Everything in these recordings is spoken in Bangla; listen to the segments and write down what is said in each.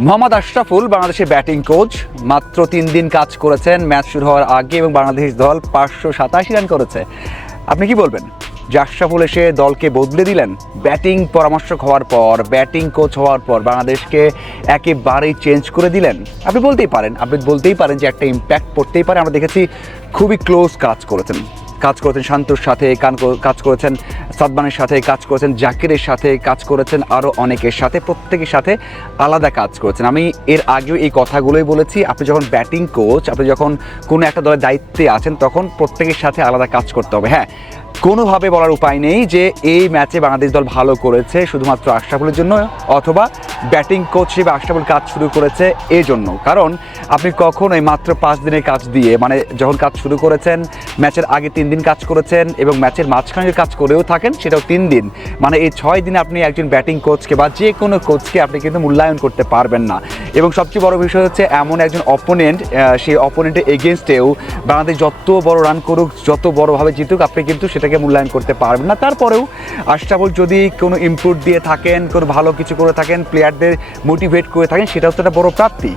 মোহাম্মদ আশরাফুল বাংলাদেশের ব্যাটিং কোচ মাত্র 3 দিন কাজ করেছেন ম্যাচ শুরু হওয়ার আগে এবং বাংলাদেশ দল 587 রান করেছে। আপনি কি বলবেন যে আশরাফুল এসে দলকে বদলে দিলেন? ব্যাটিং পরামর্শক হওয়ার পর, ব্যাটিং কোচ হওয়ার পর বাংলাদেশকে একেবারেই চেঞ্জ করে দিলেন। আপনি বলতেই পারেন যে একটা ইম্প্যাক্ট পড়তেই পারে। আমরা দেখেছি খুবই ক্লোজ কাজ করেছেন শান্তর সাথে, কাজ করেছেন সাদমানের সাথে, কাজ করেছেন জাকিরের সাথে, কাজ করেছেন আরও অনেকের সাথে, প্রত্যেকের সাথে আলাদা কাজ করেছেন। আমি এর আগেও এই কথাগুলোই বলেছি, আপনি যখন ব্যাটিং কোচ, আপনি যখন কোনো একটা দলের দায়িত্বে আছেন তখন প্রত্যেকের সাথে আলাদা কাজ করতে হবে। হ্যাঁ, কোনোভাবে বলার উপায় নেই যে এই ম্যাচে বাংলাদেশ দল ভালো করেছে শুধুমাত্র আশরাফুলের জন্য অথবা ব্যাটিং কোচ হিসেবে আশরাফুল কাজ শুরু করেছে এই জন্য। কারণ আপনি কখনোই মাত্র 5 দিনের কাজ দিয়ে, মানে যখন কাজ শুরু করেছেন ম্যাচের আগে 3 দিন কাজ করেছেন এবং ম্যাচের মাঝখানে কাজ করেও থাকেন সেটাও 3 দিন, মানে এই 6 দিনে আপনি একজন ব্যাটিং কোচকে বা যে কোনো কোচকে আপনি কিন্তু মূল্যায়ন করতে পারবেন না। এবং সবচেয়ে বড় বিষয় হচ্ছে এমন একজন অপোনেন্ট, সেই অপোনেন্টের এগেনস্টেও বাংলাদেশ যত বড় রান করুক, যত বড়োভাবে জিতুক, আপনি কিন্তু সেটাকে মূল্যায়ন করতে পারবেন না। তারপরেও আশরাফুল যদি কোনো ইনপুট দিয়ে থাকেন, কোনো ভালো কিছু করে থাকেন, প্লেয়ারদের মোটিভেট করে থাকেন, সেটা হচ্ছে একটা বড় প্রাপ্তি।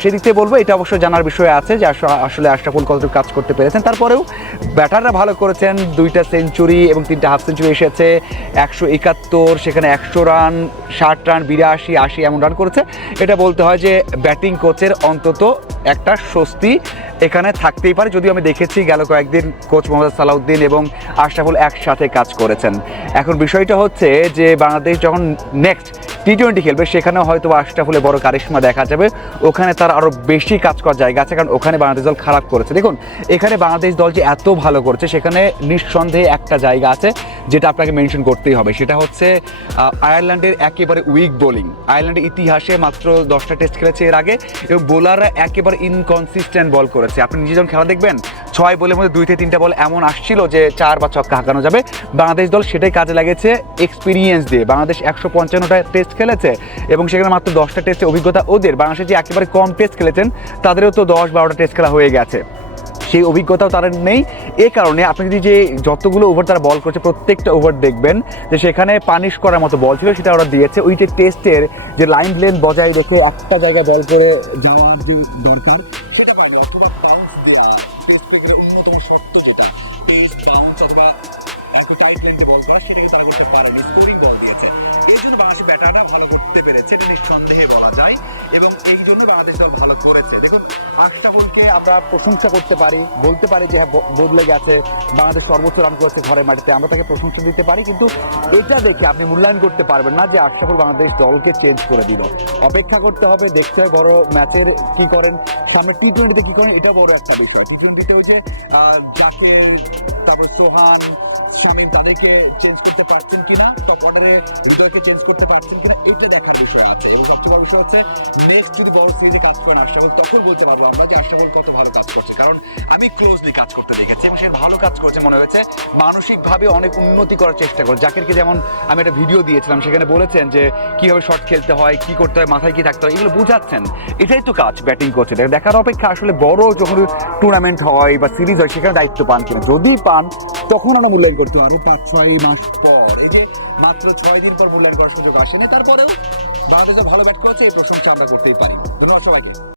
সেদিক থেকে বলবো এটা অবশ্যই জানার বিষয় আছে যে আসলে আশরাফুল কতটুকু কাজ করতে পেরেছেন। তারপরেও ব্যাটাররা ভালো করেছেন, 2টা সেঞ্চুরি এবং 3টা হাফ সেঞ্চুরি এসেছে, 171, সেখানে 100 রান, 60 রান, 82, 80 এমন রান করেছে। এটা বলতে হয় যে ব্যাটিং কোচের অন্তত একটা স্বস্তি এখানে থাকতেই পারে। যদিও আমি দেখেছি গেল কয়েকদিন কোচ মোহাম্মদ সালাউদ্দিন এবং আশরাফুল একসাথে কাজ করেছেন। এখন বিষয়টা হচ্ছে যে বাংলাদেশ যখন নেক্সট টি-20 খেলবে সেখানেও হয়তো আশরাফুলের বড় কারিশমা দেখা যাবে, ওখানে তার আরও বেশি কাজ করার জায়গা আছে, কারণ ওখানে বাংলাদেশ দল খারাপ করেছে। দেখুন, এখানে বাংলাদেশ দল যে এত ভালো করেছে সেখানে নিঃসন্দেহে একটা জায়গা আছে যেটা আপনাকে মেনশন করতেই হবে, সেটা হচ্ছে আয়ারল্যান্ডের একেবারে উইক বোলিং। আয়ারল্যান্ডের ইতিহাসে মাত্র 10টা টেস্ট খেলেছে এর আগে এবং বোলাররা একেবারে ইনকনসিস্টেন্ট বল করেছে। আপনি নিজে যখন খেলা দেখবেন 6 বলের মধ্যে 2 থেকে 3টা বল এমন আসছিল যে 4 বা ছক্কা হাঁকানো যাবে। বাংলাদেশ দল সেটাই কাজে লাগিয়েছে এক্সপিরিয়েন্স দিয়ে। বাংলাদেশ 155টা টেস্ট খেলেছে এবং সেখানে মাত্র 10টা টেস্টের অভিজ্ঞতা ওদের। বাংলাদেশে যে একেবারে কম টেস্ট খেলেছেন তাদেরও তো 10-12টা টেস্ট খেলা হয়ে গেছে, সেই অভিজ্ঞতাও তারা নেই। এ কারণে আপনি যদি যে যতগুলো ওভার তারা বল করেছে প্রত্যেকটা ওভার দেখবেন যে সেখানে পানিশ করার মতো বল ছিল, সেটা ওরা দিয়েছে। ওই যে টেস্টের যে লাইন লেন্থ বজায় রেখে একটা জায়গায় বল করে যাওয়ার যে দরকার, এবং এই জন্য বাংলাদেশ ভালো করেছে। দেখুন, আশরাফুলকে আমরা প্রশংসা করতে পারি, বলতে পারি যে হ্যাঁ বদলে গেছে, বাংলাদেশ সর্বোচ্চ রান করেছে ঘরের মাটিতে, আমরা তাকে প্রশংসা দিতে পারি, কিন্তু এটা দেখে আপনি মূল্যায়ন করতে পারবেন না যে আশরাফুল বাংলাদেশ দলকে চেঞ্জ করে দিল। অপেক্ষা করতে হবে, দেখতে হয় বড় ম্যাচের কি করেন, সামনে টি-20তে কি করেন, এটা বড় একটা বিষয়। টি-20তে হচ্ছে জাকির, তারপর সোহান, শামীম, তাদেরকে চেঞ্জ করতে পারছেন কিনা, টপ অর্ডারে হৃদয়কে চেঞ্জ করতে পারছেন কিনা, এটা দেখার বিষয় আছে। এবং সবচেয়ে বড় বিষয় হচ্ছে নেক্সট যদি বড় সিরিজে কাজ করেন আশরাফুল, তখন বলতে পারবো আমরা যে আশরাফুল কত ভালো কাজ করছে। কারণ আমি ক্লোজলি কাজ করতে দেখেছি এবং সে ভালো কাজ করছে মনে হয়েছে, মানসিকভাবে অনেক উন্নতি করার চেষ্টা করে। জাকিরকে যেমন আমি একটা ভিডিও দিয়েছিলাম, সেখানে বলেছেন যে কিভাবে শট খেলতে হয়, কি করতে হয়, মাথায় কি থাকতে হয়, এগুলো বুঝাচ্ছেন। এটাই তো কাজ ব্যাটিং কোচের। দেখার অপেক্ষা আসলে বড় যখন টুর্নামেন্ট হয় বা সিরিজ হয় সেখানে দায়িত্ব পান কিনা। যদি পান তখন আমরা মূল্যায়ন করতে পারবো 5-6 মাস পর। এই যে মাত্র 6 দিন পর মূল্যায়ন করার সুযোগ আসেনি, তারপরেও বাংলাদেশে ভালো ব্যাট করেছে এই প্রশংসা আমরা করতেই পারি। ধন্যবাদ সবাইকে।